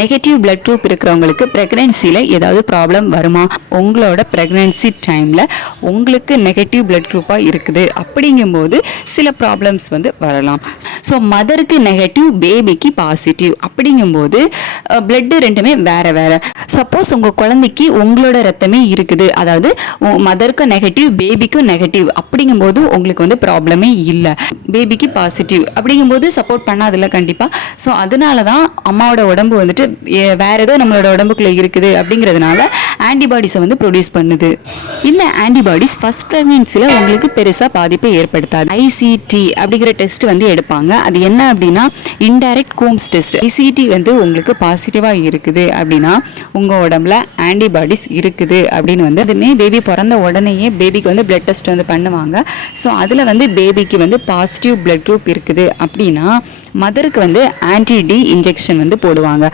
Negative blood group இருக்கிறவங்களுக்கு ப்ரெக்னென்சியில் ஏதாவது problem வருமா? உங்களோட ப்ரெக்னென்சி டைமில் உங்களுக்கு நெகட்டிவ் பிளட் குரூப்பாக இருக்குது அப்படிங்கும்போது சில ப்ராப்ளம்ஸ் வரலாம். ஸோ மதருக்கு நெகட்டிவ், பேபிக்கு பாசிட்டிவ் அப்படிங்கும்போது பிளட்டு ரெண்டுமே வேறு வேறு. சப்போஸ் உங்கள் குழந்தைக்கு உங்களோட ரத்தமே இருக்குது, அதாவது மதருக்கும் நெகட்டிவ், பேபிக்கும் நெகட்டிவ் அப்படிங்கும்போது உங்களுக்கு ப்ராப்ளமே இல்லை. பேபிக்கு பாசிட்டிவ் அப்படிங்கும்போது சப்போர்ட் பண்ணாதில்ல கண்டிப்பாக. ஸோ அதனால தான் அம்மாவோட உடம்பு வேற ஏதோ நம்மளோட உடம்புக்குள்ள இருக்குது அப்படிங்கிறதுனால ஆன்டிபாடிஸை ப்ரொடியூஸ் பண்ணுது. இந்த ஆன்டிபாடிஸ் ஃபர்ஸ்ட் பிரெக்னன்சியில் உங்களுக்கு பெருசாக பாதிப்பை ஏற்படுத்தாது. ஐசிடி அப்படிங்கிற டெஸ்ட் எடுப்பாங்க. அது என்ன அப்படின்னா இன்டைரக்ட் கூம்ஸ் டெஸ்ட். ஐசிடி உங்களுக்கு பாசிட்டிவாக இருக்குது அப்படின்னா உங்கள் உடம்புல ஆன்டிபாடிஸ் இருக்குது அப்படின்னு அதுமே பேபி பிறந்த உடனேயே பேபிக்கு பிளட் டெஸ்ட் பண்ணுவாங்க. ஸோ அதில் பேபிக்கு பாசிட்டிவ் பிளட் குரூப் இருக்குது அப்படின்னா மதருக்கு ஆன்டி டி இன்ஜெக்ஷன் போடுவாங்க.